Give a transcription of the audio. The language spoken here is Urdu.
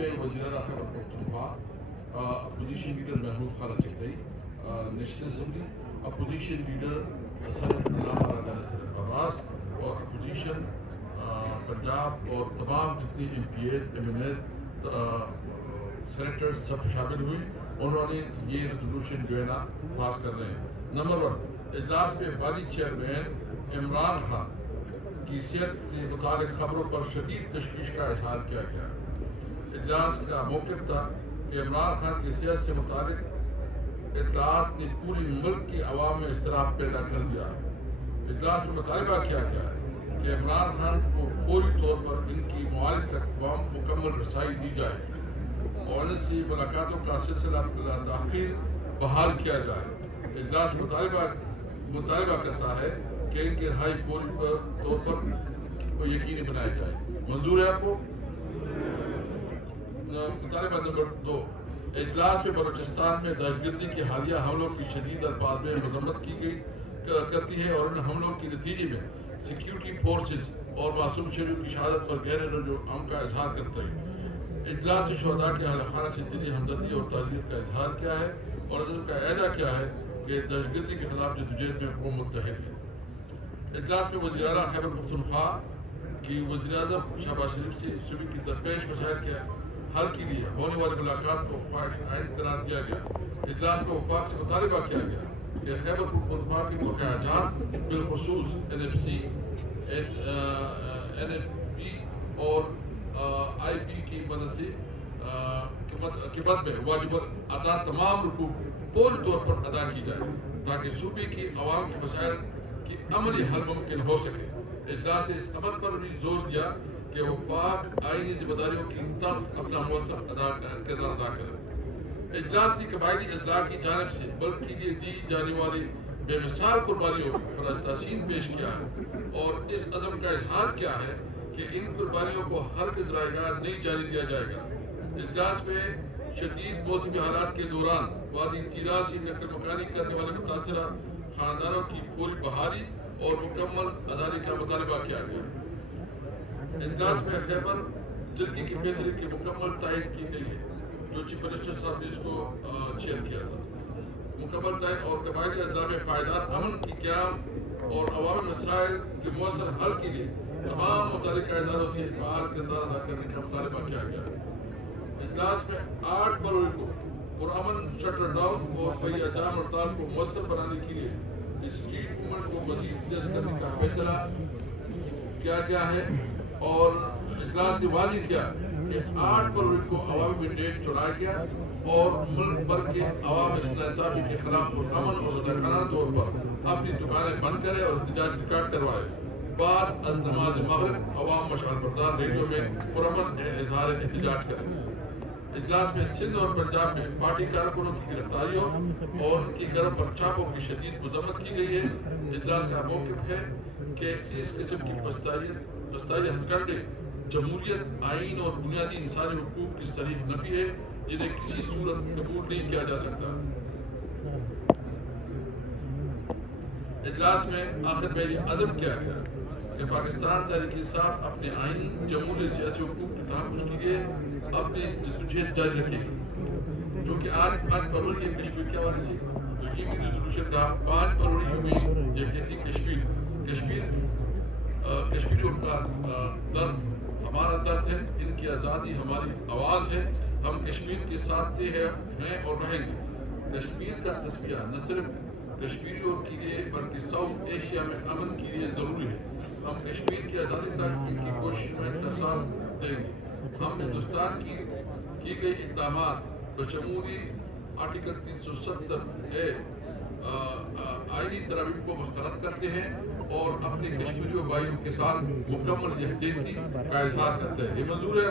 میں وزیر اعظم Khyber Pakhtunkhwa opposition leader Mahmood Khan Achakzai, national assembly opposition leader senator Allama Raja Naseer عباس اور اپوزیشن پنجاب اور تمام جتنی MPAs MNAs senator سب شامل ہوئی. انہوں نے یہ ریزولوشن جو ہے نا پاس کر رہے ہیں. نمبر 1، اجلاس میں وادی چیئرمین عمران خان کی صحت سے متعلق خبروں پر شدید تشویش کا اظہار کیا گیا. اجلاس کا موقف تھا کہ عمران خان کی صحت سے متعلق اطلاعات نے پوری ملک کی عوام میں اضطراب پیدا کر دیا. اجلاس میں مطالبہ کیا گیا ہے کہ عمران خان کو فوری طور پر ان کی معالج تک مکمل رسائی دی جائے اور ان سے ملاقاتوں کا سلسلہ تاخیر بحال کیا جائے. اجلاس مطالبہ کرتا ہے کہ ان کی رہائی فوری طور پر یقینی بنایا جائے. منظور ہے آپ کو؟ مطالبہ نمبر 2، اجلاس میں بلوچستان میں دہشت گردی کے حالیہ حملوں کی شدید الفاظ میں مذمت کرتی ہے اور ان حملوں کے نتیجے میں سیکیورٹی فورسز اور معصوم شہریوں کی شہادت پر گہرے غم کا اظہار کرتے ہیں. اجلاس سے شہداء کے اہل خانہ سے دلی ہمدردی اور تعزیت کا اظہار کیا ہے اور عزم کا اعادہ کیا ہے کہ دہشت گردی کے خلاف جدوجہد میں قوم متحد ہے. اجلاس میں وزیر اعلیٰ خیبر پختونخوا کی وزیر اعظم شہباز شریف سے صوبے کی درپیش مسائل کے حل کے لیے ہونے والی ملاقات کو خواہش عائد قرار دیا گیا. اجلاس میں وفاق سے مطالبہ کیا گیا کہ خیبر پختونخوا کی بقایا جات بالخصوص N F C, N F P اور آئی پی کی مدد سے قیمت میں واجب ادا تمام حقوق فوری طور پر ادا کی جائے تاکہ صوبے کی عوام کے مسائل کی عملی حل ممکن ہو سکے. اجلاس نے اس عمل پر بھی زور دیا کہ وفاق آئینی ذمہ داریوں کی تحت اپنا مؤثر کردار ادا کرے. اجلاس نے قبائلی اضلاع کی جانب سے ملک کے لیے دی جانے والی بے مثال قربانیوں پر خراج تحسین پیش کیا ہے اور اس عزم کا اظہار کیا ہے کہ ان قربانیوں کو ہرگز رائے گاہ نہیں جانے دیا جائے گا. اجلاس میں شدید موسمی حالات کے دوران وادی تیرا سے نقل مکانی کرنے والے متاثرہ خاندانوں کی پوری بحالی اور مکمل ازادی کا مطالبہ کیا گیا. اجلاس میں خیبر ضلع کے فیصلے کی مکمل تائید کی گئی ہے جو چیف منسٹر صاحب نے اس کو چیئر کیا تھا. مکمل تائید اور قبائلی اضلاع میں پائیدار امن کی قیام اور عوامی مسائل کے مؤثر حل کے لیے تمام متعلقہ اداروں سے فعال کردار ادا کرنے کا مطالبہ کیا گیا. اجلاس میں 8 فروری کو پرامن شٹر ڈاؤن اور بحیرہ جام ہڑتال کو مؤثر بنانے کے لیے اسٹریٹ موومنٹ کو مزید تیز کرنے کا فیصلہ کیا گیا ہے اور اجلاس نے واضح کیا کہ 8 فروری کو عوامی مینڈیٹ چڑھایا گیا اور ملک بھر کے عوام اس ناانصافی کے خلاف پرامن اور رضاکارانہ طور پر اپنی دکانیں بند کرے اور احتجاج ریکارڈ کروائے. بعد از نماز مغرب عوام مشعل بردار ریلیوں میں پرامن اظہار احتجاج کریں. اجلاس میں سندھ اور پنجاب میں پارٹی کارکنوں کی گرفتاریوں اور ان کی گرم پر چاپوں کی شدید مذمت کی گئی ہے. اجلاس کا موقف ہے کہ اس قسم کی پستائی ہتھ کنڈے جمہوریت، آئین اور بنیادی انسانی حقوق کی صریح نفی ہے جنہیں کسی صورت قبول نہیں کیا جا سکتا. اجلاس میں آخر میں یہ عزم کیا گیا کہ پاکستان تحریک انصاف اپنے آئینی جمہوری سیاسی حقوق کے تحفظ کے لیے اپنی جدوجہد جاری رکھے گی جو کہ آج 5 فروری ہے کشمیر کے حوالے سے. تو یہ بھی ریزولوشن کا 5 فروری میں یہ کہتی کشمیریوں کا درد ہمارا درد ہے، ان کی آزادی ہماری آواز ہے. ہم کشمیر کے ساتھ ہیں اور رہیں گے. کشمیر کا تذکیہ نہ صرف کشمیریوں کے لیے بلکہ ساؤتھ ایشیا میں امن کے لیے ضروری ہے. ہم کشمیر کی آزادی تک ان کی کوشش میں ان کا ساتھ دیں گے. ہم ہندوستان کی گئی اقدامات بشمولی آرٹیکل 370 آئینی ترامیم کو مسترد کرتے ہیں اور اپنے کشمیریوں بھائیوں کے ساتھ مکمل یکجہتی کا اظہار کرتے ہیں. یہ منظور ہے؟